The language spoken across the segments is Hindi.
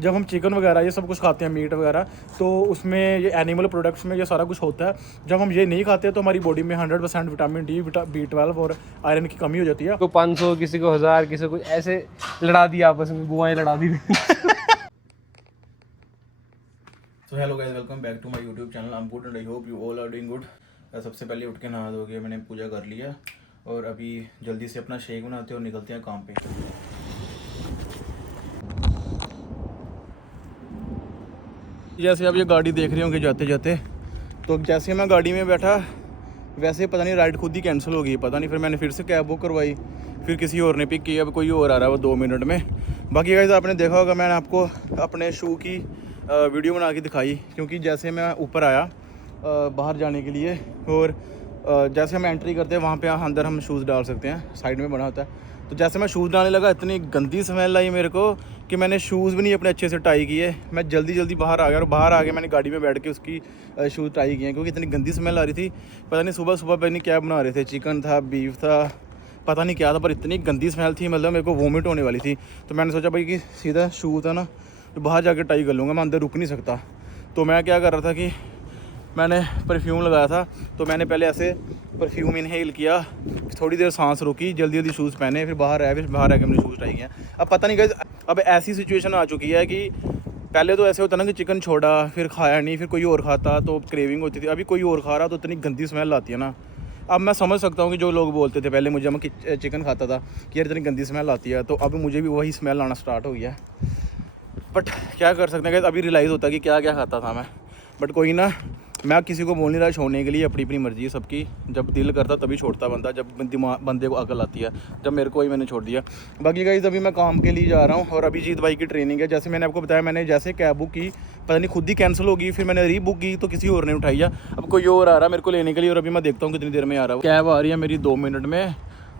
जब हम चिकन वगैरह ये सब कुछ खाते हैं, मीट वगैरह, तो उसमें ये एनिमल प्रोडक्ट्स में ये सारा कुछ होता है। जब हम ये नहीं खाते तो हमारी बॉडी में 100% विटामिन डी, B12 और आयरन की कमी हो जाती है। को 500, किसी को 1000, किसी को ऐसे लड़ा दिया, आपस में बुआएं लड़ा दी। So hello guys, welcome back to my YouTube channel. I am good and I hope you all are doing good. सबसे पहले उठ के नहा धो के मैंने पूजा कर लिया और अभी जल्दी से अपना शेक बनाते हैं और निकलते हैं काम पे। जैसे आप ये गाड़ी देख रहे होंगे जाते जाते, तो जैसे मैं गाड़ी में बैठा वैसे पता नहीं राइड खुद ही कैंसिल हो गई, पता नहीं। फिर मैंने फिर से कैब बुक करवाई, फिर किसी और ने पिक किया, अब कोई और आ रहा है वो 2 मिनट में। बाकी गाइस आपने देखा होगा, मैंने आपको अपने शू की वीडियो बना के दिखाई, क्योंकि जैसे मैं ऊपर आया बाहर जाने के लिए, और जैसे हम एंट्री करते हैं वहाँ पे अंदर हम शूज़ डाल सकते हैं, साइड में बना होता है। तो जैसे मैं शूज़ डालने लगा, इतनी गंदी स्मेल आई मेरे को कि मैंने शूज़ भी नहीं अपने अच्छे से टाई किए। मैं जल्दी जल्दी बाहर आ गया, और बाहर आके मैंने गाड़ी में बैठ के उसकी शूज़ टाई किए, क्योंकि इतनी गंदी स्मेल आ रही थी। पता नहीं सुबह सुबह पता नहीं क्या बना रहे थे, चिकन था, बीफ था, पता नहीं क्या था, पर इतनी गंदी स्मेल थी, मतलब मेरे को वोमिट होने वाली थी। तो मैंने सोचा भाई कि सीधा शू था ना, तो बाहर जाके टाई कर लूँगा, मैं अंदर रुक नहीं सकता। तो मैं क्या कर रहा था कि मैंने परफ्यूम लगाया था, तो मैंने पहले ऐसे परफ्यूम इनहेल किया, थोड़ी देर सांस रोकी, जल्दी जल्दी शूज़ पहने, फिर बाहर आया, फिर बाहर आके मैंने शूज़ टाई किया। अब पता नहीं गाइस, अब ऐसी सिचुएशन आ चुकी है कि पहले तो ऐसे होता ना कि चिकन छोड़ा, फिर खाया नहीं, फिर कोई और खाता तो क्रेविंग होती थी, अभी कोई और खा रहा तो इतनी गंदी स्मेल आती है ना। अब मैं समझ सकता हूँ कि जो लोग बोलते थे पहले मुझे, मैं चिकन खाता था कि यार इतनी गंदी स्मेल आती है, तो अब मुझे भी वही स्मेल आना स्टार्ट हो गया। बट क्या कर सकते हैं, अभी रियलाइज़ होता है कि क्या क्या खाता था मैं। बट कोई ना, मैं किसी को बोल नहीं रहा छोड़ने के लिए, अपनी अपनी मर्ज़ी है सबकी। जब दिल करता तभी छोड़ता बंदा, जब दिमाग बंदे को अकल आती है। जब मेरे को ही मैंने छोड़ दिया। बाकी गाइस अभी मैं काम के लिए जा रहा हूँ, और अभिजीत भाई की ट्रेनिंग है। जैसे मैंने आपको बताया, मैंने जैसे कैब बुक की, पता नहीं खुद ही कैंसिल होगी, फिर मैंने री बुक की तो किसी और ने उठाई है। अब कोई और आ रहा है मेरे को लेने के लिए, और अभी मैं देखता हूँ कितनी देर में आ रहा है। कैब आ रही है मेरी 2 मिनट में।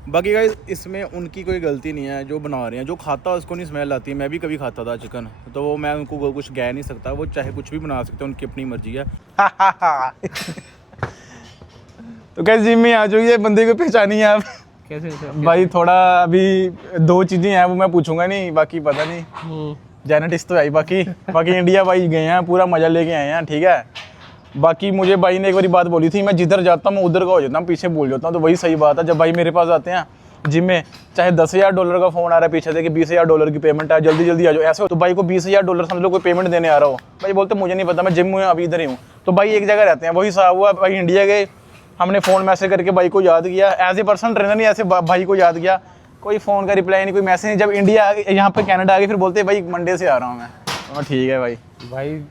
बाकी गाइस इसमें उनकी कोई गलती नहीं है, जो बना रहे हैं। जो खाता है उसको नहीं स्मेल आती है। मैं भी कभी खाता था चिकन, तो वो मैं उनको कुछ कह नहीं सकता, वो चाहे कुछ भी बना सकते हैं, उनकी अपनी मर्जी है। तो कैसे जिम में आ जाइए, बंदे को पहचानिए आप। कैसे भाई थोड़ा अभी 2 चीज़ें हैं वो मैं पूछूंगा नहीं, बाकी पता नहीं। जेनेटिक्स तो है ही, बाकी इंडिया भाई गए हैं, पूरा मजा लेके आए हैं, ठीक है। बाकी मुझे भाई ने एक बारी बात बोली थी, मैं जिधर जाता हूँ मैं उधर का हो जाता हूँ, पीछे भूल जाता हूँ। तो वही सही बात है, जब भाई मेरे पास आते हैं जिम में, चाहे $10,000 का फ़ोन आ रहा है पीछे से कि $20,000 की पेमेंट है, जल्दी जल्दी आ जाओ, ऐसे हो। तो भाई को $20,000 समझ लो कोई पेमेंट देने आ रहा हो, भाई बोलते मुझे नहीं पता, मैं जिम में अभी इधर ही हूँ। तो भाई एक जगह रहते हैं, वही साहब हुआ। भाई इंडिया गए, हमने फ़ोन मैसेज करके भाई को याद किया, एज ए पर्सनल ट्रेनर नहीं, ऐसे भाई को याद किया, कोई फ़ोन का रिप्लाई नहीं, कोई मैसेज नहीं। जब इंडिया आ गए, यहाँ पर कनाडा आ गए, फिर बोलते भाई मंडे से आ रहा हूँ मैं। ठीक है भाई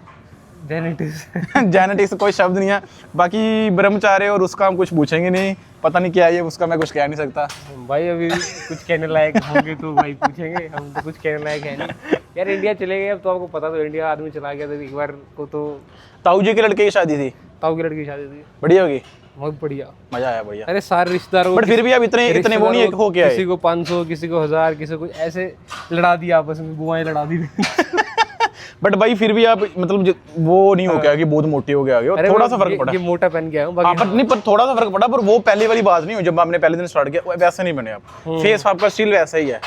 जेनेटिक्स। जेनेटिक्स कोई शब्द नहीं है। बाकी ब्रह्मचार्य और उसका हम कुछ पूछेंगे नहीं, पता नहीं क्या है ये, उसका मैं कुछ कह नहीं सकता। भाई अभी कुछ कहने लायक होंगे तो भाई पूछेंगे, हम तो कुछ कहने लायक है नहीं यार। इंडिया चले गए अब तो आपको पता, तो इंडिया आदमी चला गया, तो एक बार को तो ताऊ जी के लड़के की शादी थी, ताऊ की लड़की की शादी थी, बढ़िया होगी, बहुत बढ़िया, मजा आया भैया। अरे सारे रिश्तेदारों बट फिर भी अब इतने वो नहीं हो गया, किसी को 500, किसी को 1000, किसी को ऐसे लड़ा दिया, आपस में बुआएं लड़ा दी। बट भाई फिर भी आप मतलब वो नहीं हो गया कि बहुत मोटी हो गया, थोड़ा सा फर्क पड़ा। ये मोटा पहन गया हूं, हाँ, पर नहीं, पर थोड़ा सा फर्क पड़ा, पर वो पहले वाली बात नहीं हो जब आपने पहले दिन स्टार्ट किया, वैसे नहीं बने आप। फेस आपका स्टिल वैसा ही है,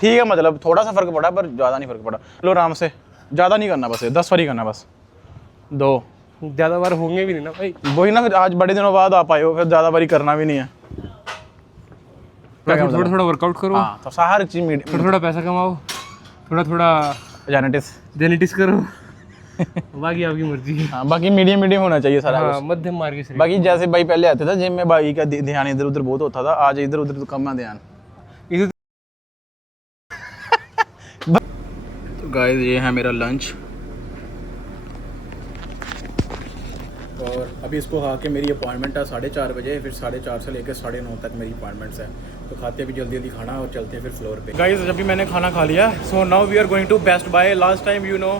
ठीक है, मतलब थोड़ा सा फर्क पड़ा, पर ज्यादा नहीं फर्क पड़ा। लो आराम से, ज्यादा नहीं करना, बस 10 बारी करना, बस 2 ज्यादा बार होंगे भी नहीं ना भाई। वही ना, फिर आज बड़े दिनों बाद आप आए हो, फिर ज्यादा बारी करना भी नहीं है। थोड़ा थोड़ा वर्कआउट करो, हाँ, तो हर चीज थोड़ा थोड़ा पैसा कमाओ, थोड़ा थोड़ा जेनेटिक्स करो। बाकी आपकी मर्जी है। हाँ, बाकी मीडियम होना चाहिए सारा हाँ, कुछ। मध्यम मार्ग से। बाकी जैसे भाई पहले आते था जिम में, भाई का ध्यान इधर उधर बहुत होता था, आज इधर उधर तो कम है ध्यान। तो गाइस ये है मेरा लंच, और अभी इसको खा के मेरी अपॉइंटमेंट है 4:30 बजे, फिर 4:30 से लेकर 9:30 तक मेरी अपॉइंटमेंट्स है। तो खाते भी जल्दी जल्दी खाना और चलते हैं फिर फ्लोर पे। गाइस जब भी मैंने खाना खा लिया, so now we are going to Best Buy. Last time you know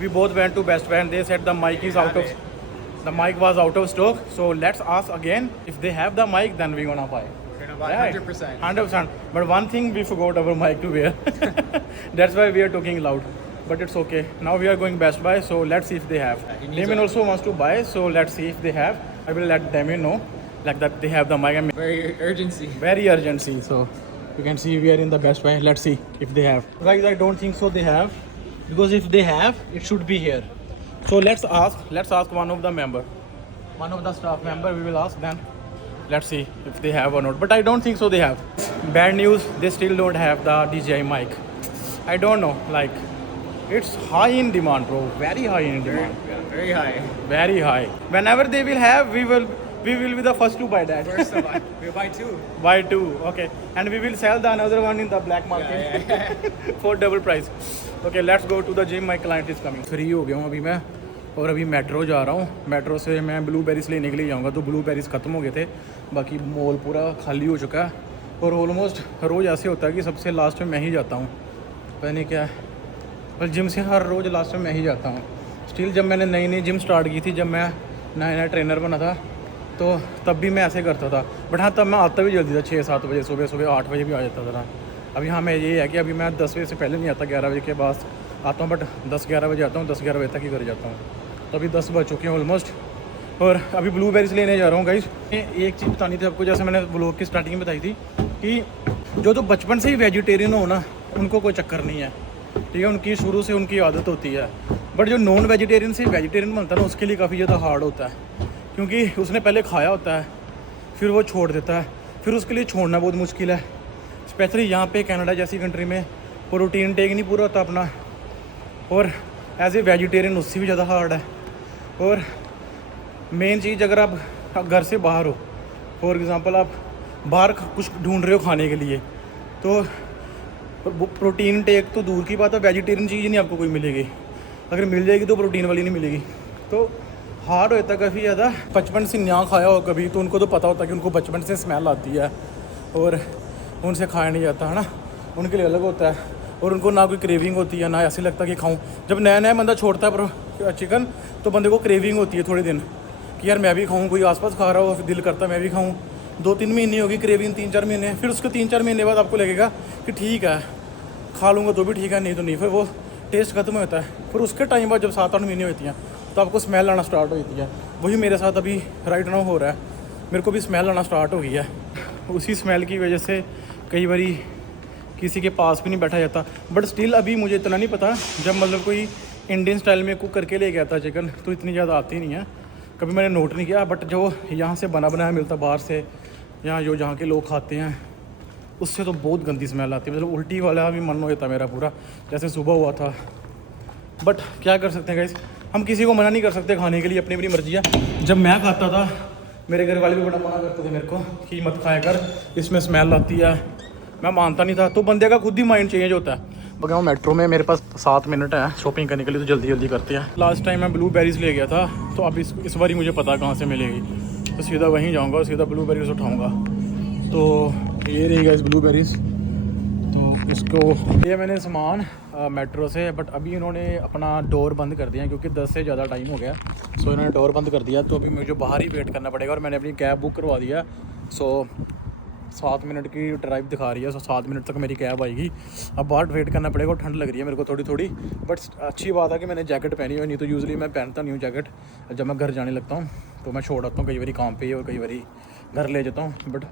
we both went to Best Buy and they said the mic is out of, the mic was out of stock, so let's ask again if they have the mic then we gonna buy. 100%. But one thing we forgot our mic to wear. That's why we are talking loud. But it's okay. Now we are going Best Buy, so let's see if they have. Damien also wants to buy, so let's see if they have. I will let Damien know, like that they have the mic. Very urgency. So you can see we are in the Best Buy. Let's see if they have. Guys, I don't think so they have. because if they have, it should be here. So let's ask one of the member, one of the staff member. We will ask them. Let's see if they have or not. But I don't think so. They have. Bad news. They still don't have the DJI mic. I don't know. Like, it's high in demand, bro. Very high in demand. Very high. Very high. Whenever they will have, we will be the first to buy that. First of all, we buy 2. Buy 2, okay. And we will sell the another one in the black market for double price. Okay, let's go to the gym. My client is coming. Free हो गया हूँ अभी मैं, और अभी मेट्रो जा रहा हूँ. मेट्रो से मैं ब्लूबेरीज लेने के लिए जाऊँगा. तो ब्लूबेरीज ख़त्म हो गए थे, बाकी मॉल पूरा खाली हो चुका है. और ऑलमोस्ट रोज़ ऐसे होता है कि सबसे लास्ट में मैं ही जाता हूँ. पता नहीं क्या है, पर जिम से हर रोज़ लास्ट में मैं ही जाता हूँ. स्टिल जब मैंने नई जिम स्टार्ट की थी, जब मैं नया ट्रेनर बना था, तो तब भी मैं ऐसे करता था. बट हाँ, तब मैं आता भी जल्दी था. 6-7 बजे सुबह 8 बजे भी आ जाता था. अभी हाँ, मैं ये है कि अभी मैं 10 बजे से पहले नहीं आता, 11 बजे के बाद आता हूँ. बट 10-11 बजे आता हूँ, 10-11 बजे तक ही घर जाता हूँ. तो अभी 10 बज चुके हैं ऑलमोस्ट. और अभी ब्लूबेरीज लेने जा रहा हूँ गाइस. एक चीज़ बतानी थी आपको, जैसे मैंने ब्लॉग की स्टार्टिंग में बताई थी कि जो तो बचपन से ही वेजिटेरियन हो ना, उनको कोई चक्कर नहीं है, ठीक है. उनकी शुरू से उनकी आदत होती है. बट जो नॉन वेजिटेरियन से वेजिटेरियन बनता है ना, उसके लिए काफ़ी ज़्यादा हार्ड होता है, क्योंकि उसने पहले खाया होता है, फिर वो छोड़ देता है, फिर उसके लिए छोड़ना बहुत मुश्किल है. स्पेशली यहाँ पे कनाडा जैसी कंट्री में प्रोटीन टेक नहीं पूरा होता अपना, और एज ए वेजिटेरियन उससे भी ज़्यादा हार्ड है. और मेन चीज़, अगर आप घर से बाहर हो, फॉर एग्ज़ाम्पल आप बाहर कुछ ढूंढ रहे हो खाने के लिए, तो प्रोटीन टेक तो दूर की बात है, वेजिटेरियन चीज़ नहीं आपको कोई मिलेगी. अगर मिल जाएगी तो प्रोटीन वाली नहीं मिलेगी. तो हार्ड होता है काफ़ी ज़्यादा. बचपन से ना खाया हो कभी, तो उनको तो पता होता है कि उनको बचपन से स्मेल आती है और उनसे खाया नहीं जाता है ना. उनके लिए अलग होता है, और उनको ना कोई क्रेविंग होती है, ना ऐसे लगता कि खाऊं. जब नया नया बंदा छोड़ता है चिकन, तो बंदे को क्रेविंग होती है थोड़े दिन कि यार मैं भी खाऊं. कोई आसपास खा रहा हो, फिर दिल करता मैं भी खाऊं. 2-3 महीने होगी क्रेविंग, 3-4 महीने. फिर उसके 3-4 महीने बाद आपको लगेगा कि ठीक है, खा लूँगा तो भी ठीक है, नहीं तो नहीं. फिर वो टेस्ट खत्म होता है. फिर उसके टाइम बाद जब 7-8 महीने होती हैं, तो आपको स्मेल आना स्टार्ट हो जाती है. वही मेरे साथ अभी राइट नाउ हो रहा है. मेरे को भी स्मेल आना स्टार्ट हो गई है. उसी स्मेल की वजह से कई बारी किसी के पास भी नहीं बैठा जाता. बट स्टिल अभी मुझे इतना नहीं पता, जब मतलब कोई इंडियन स्टाइल में कुक करके ले गया था चिकन, तो इतनी ज़्यादा आती नहीं है. कभी मैंने नोट नहीं किया. बट जो यहाँ से बना बनाया मिलता बाहर से, या जो जहाँ के लोग खाते हैं, उससे तो बहुत गंदी स्मेल आती है. मतलब उल्टी वाला भी मन हो जाता मेरा पूरा, जैसे सुबह हुआ था. बट क्या कर सकते हैं गाइस, हम किसी को मना नहीं कर सकते खाने के लिए, अपनी अपनी मर्जी है. जब मैं खाता था, मेरे घर वाले भी बड़ा मना करते थे मेरे को कि मत खाया कर, इसमें स्मेल आती है. मैं मानता नहीं था. तो बंदे का खुद ही माइंड चेंज होता है. बगाऊँ मेट्रो में मेरे पास 7 मिनट है शॉपिंग करने के लिए, तो जल्दी जल्दी करते हैं. लास्ट टाइम मैं ब्लूबेरीज ले गया था, तो अब इस बार ही मुझे पता कहाँ से मिलेगी. तो सीधा वहीं जाऊँगा और सीधा ब्लूबेरीज उठाऊँगा. तो ये रही गाइस ब्लूबेरीज. तो इसको ये मैंने सामान मेट्रो से, बट अभी इन्होंने अपना डोर बंद कर दिया क्योंकि 10 से ज़्यादा टाइम हो गया. सो इन्होंने डोर बंद कर दिया. तो अभी मुझे बाहर ही वेट करना पड़ेगा. और मैंने अपनी कैब बुक करवा दिया. सो 7 मिनट की ड्राइव दिखा रही है. सो 7 मिनट तक मेरी कैब आएगी. अब बाहर वेट करना पड़ेगा. और ठंड लग रही है मेरे को थोड़ी थोड़ी. बट अच्छी बात है कि मैंने जैकेट पहनी हुई, नहीं तो यूजुअली मैं पहनता नहीं हूँ जैकेट. जब मैं घर जाने लगता हूँ तो मैं छोड़ आता हूँ कई बारी काम पे, और कई बारी घर ले जाता हूँ. बट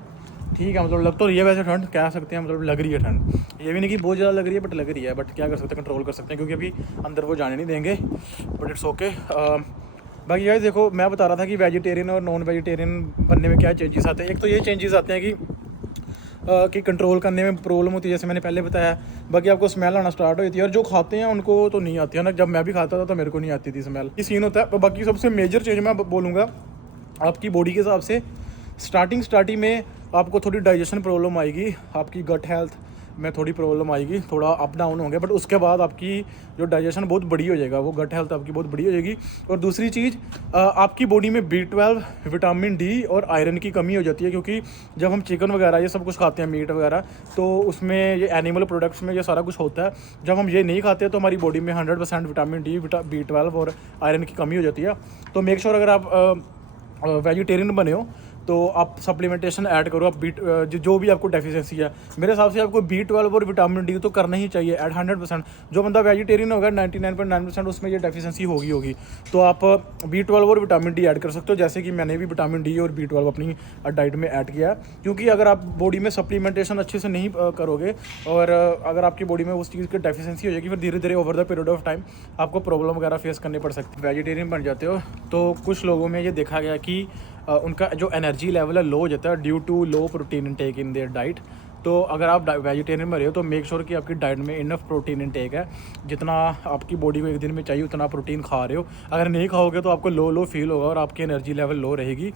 ठीक है, मतलब लग तो रही है वैसे ठंड, कह सकते हैं मतलब लग रही है ठंड. ये भी नहीं कि बहुत ज़्यादा लग रही है, बट लग रही है. बट क्या कर सकते हैं, कंट्रोल कर सकते हैं, क्योंकि अभी अंदर वो जाने नहीं देंगे. But it's okay. बाकी यार देखो, मैं बता रहा था कि वेजिटेरियन और नॉन वेजिटेरियन बनने में क्या चेंजेस आते हैं. एक तो ये चेंजेस आते हैं कि कंट्रोल करने में प्रॉब्लम होती है, जैसे मैंने पहले बताया. बाकी आपको स्मेल आना स्टार्ट हो जाती है, और जो खाते हैं उनको तो नहीं आती है ना. जब मैं भी खाता था तो मेरे को नहीं आती थी स्मेल. ये सीन होता है. बाकी सबसे मेजर चेंज मैं बोलूँगा आपकी बॉडी के हिसाब से, स्टार्टिंग में आपको थोड़ी डाइजेशन प्रॉब्लम आएगी, आपकी गट हेल्थ में थोड़ी प्रॉब्लम आएगी, थोड़ा अप डाउन होंगे. बट उसके बाद आपकी जो डाइजेशन बहुत बड़ी हो जाएगा, वो गट हेल्थ आपकी बहुत बड़ी हो जाएगी. और दूसरी चीज़, आपकी बॉडी में B12, विटामिन डी और आयरन की कमी हो जाती है, क्योंकि जब हम चिकन वगैरह ये सब कुछ खाते हैं, मीट वगैरह, तो उसमें ये एनिमल प्रोडक्ट्स में ये सारा कुछ होता है. जब हम ये नहीं खाते तो हमारी बॉडी में 100% विटामिन डी, B12 और आयरन की कमी हो जाती है. तो मेक श्योर अगर आप वेजिटेरियन बने हो तो आप सप्लीमेंटेशन ऐड करो। आप जो भी आपको डेफिशिएंसी है, मेरे हिसाब से आपको B12 और विटामिन डी तो करना ही चाहिए ऐड 100%। जो बंदा वेजिटेरियन होगा 99.9% उसमें ये डेफिशिएंसी होगी। तो आप B12 और विटामिन डी ऐड कर सकते हो, जैसे कि मैंने भी विटामिन डी और B12 अपनी डाइट में ऐड किया। क्योंकि अगर आप बॉडी में सप्लीमेंटेशन अच्छे से नहीं करोगे और अगर आपकी बॉडी में उस चीज़ की डेफिशिएंसी हो जाएगी, फिर धीरे धीरे over the period of time आपको प्रॉब्लम वगैरह फेस करनी पड़ सकती है। वेजिटेरियन बन जाते हो तो कुछ लोगों में ये देखा गया कि उनका जो एनर्जी लेवल है लो हो जाता है due to low protein intake in their diet. तो अगर आप वेजिटेरियन में रहे हो तो मेक श्योर कि आपकी डाइट में इनफ प्रोटीन इनटेक है, जितना आपकी बॉडी को एक दिन में चाहिए उतना प्रोटीन खा रहे हो। अगर नहीं खाओगे तो आपको लो फील होगा और आपकी एनर्जी लेवल लो रहेगी।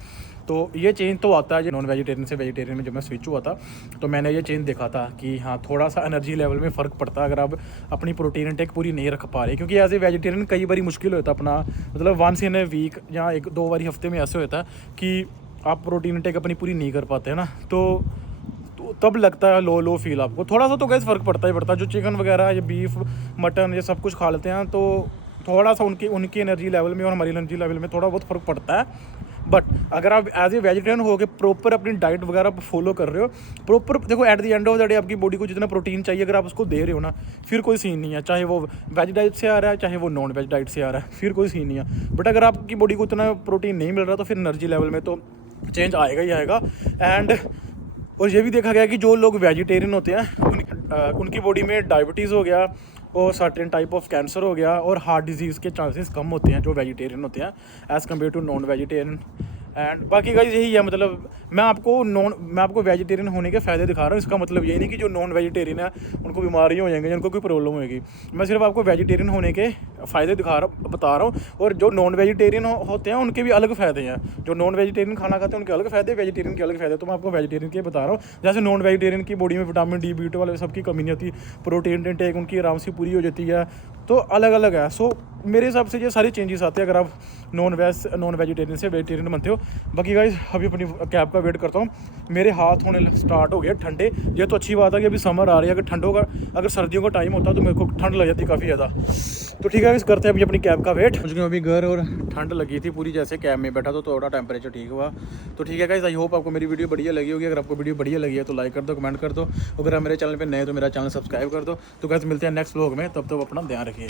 तो ये चेंज तो आता है जो नॉन वेजिटेरियन से वेजिटेरियन में जब मैं स्विच हुआ था तो मैंने ये चेंज देखा था कि हाँ थोड़ा सा एनर्जी लेवल में फ़र्क पड़ता है अगर आप अपनी प्रोटीन इनटेक पूरी नहीं रख पा रहे। क्योंकि एज ए वेजिटेरियन कई बार मुश्किल होता है अपना, मतलब वंस इन ए वीक या 1-2 बार हफ्ते में ऐसे होता है कि आप प्रोटीन इनटेक अपनी पूरी नहीं कर पाते हैं ना, तो तब लगता है लो फील आपको। थोड़ा सा तो गैस फ़र्क पड़ता ही पड़ता है। जो चिकन वगैरह ये बीफ मटन ये सब कुछ खा लेते हैं तो थोड़ा सा उनकी एनर्जी लेवल में और हमारी एनर्जी लेवल में थोड़ा बहुत फ़र्क पड़ता है। बट अगर आप एज ए वेजिटेरियन हो के प्रॉपर अपनी डाइट वगैरह फॉलो कर रहे हो प्रॉपर, देखो at the end of the day आपकी बॉडी को जितना प्रोटीन चाहिए अगर आप उसको दे रहे हो ना, फिर कोई सीन नहीं है। चाहे वो वेज डाइट से आ रहा है चाहे वो नॉन वेज डाइट से आ रहा है, फिर कोई सीन नहीं है। बट अगर आपकी बॉडी को उतना प्रोटीन नहीं मिल रहा तो फिर एनर्जी लेवल में तो चेंज आएगा ही आएगा। एंड और ये भी देखा गया कि जो लोग वेजिटेरियन होते हैं उनकी बॉडी में डायबिटीज़ हो गया और सर्टेन टाइप ऑफ कैंसर हो गया और हार्ट डिजीज़ के चांसेस कम होते हैं जो वेजिटेरियन होते हैं as compared to non vegetarian. And बाकी गाइस यही है, मतलब मैं आपको वेजिटेरियन होने के फ़ायदे दिखा रहा हूँ। इसका मतलब ये नहीं कि जो नॉन वेजिटेरियन है उनको बीमारियाँ हो जाएंगी, जिनको कोई प्रॉब्लम होगी। मैं सिर्फ आपको वेजिटेरियन होने के फ़ायदे बता रहा हूँ। और जो नॉन वेजिटेरियन होते हैं उनके भी अलग फ़ायदे हैं। जो नॉन वेजिटेरियन खाना खाते हैं उनके अलग फ़ायदे, वेजिटेरियन के अलग फ़ायदे। तो मैं आपको वेजिटेरियन के बता रहा हूँ। जैसे नॉन वेजिटेरियन की बॉडी में विटामिन डी B12 सबकी कमी नहीं होती, प्रोटीन इनटेक उनकी आराम से पूरी हो जाती है, तो अलग अलग है। सो मेरे हिसाब से ये सारी चेंजेस आते हैं अगर आप नॉन वेजिटेरियन से वेजिटेरियन बनते हो। बाकी गाइस अभी अपनी कैब का वेट करता हूँ। मेरे हाथ होने स्टार्ट हो गए ठंडे। ये तो अच्छी बात है कि अभी समर आ रही है। अगर सर्दियों का टाइम होता तो मेरे को ठंड लग जाती काफ़ी ज़्यादा। तो ठीक है गाइस, करते हैं अभी अपनी कैब का वेट। मुझे अभी घर और ठंड लगी थी पूरी, जैसे कैब में बैठा तो थोड़ा टेम्परेचर ठीक हुआ। तो ठीक है गाइस, आई होप आपको मेरी वीडियो बढ़िया लगी होगी। अगर आपको वीडियो बढ़िया लगी है तो लाइक कर दो, कमेंट कर दो। अगर आप मेरे चैनल पर नए तो मेरा चैनल सब्सक्राइब कर दो। तो गाइस मिलते हैं नेक्स्ट व्लॉग में, तब तक अपना ध्यान रखिए।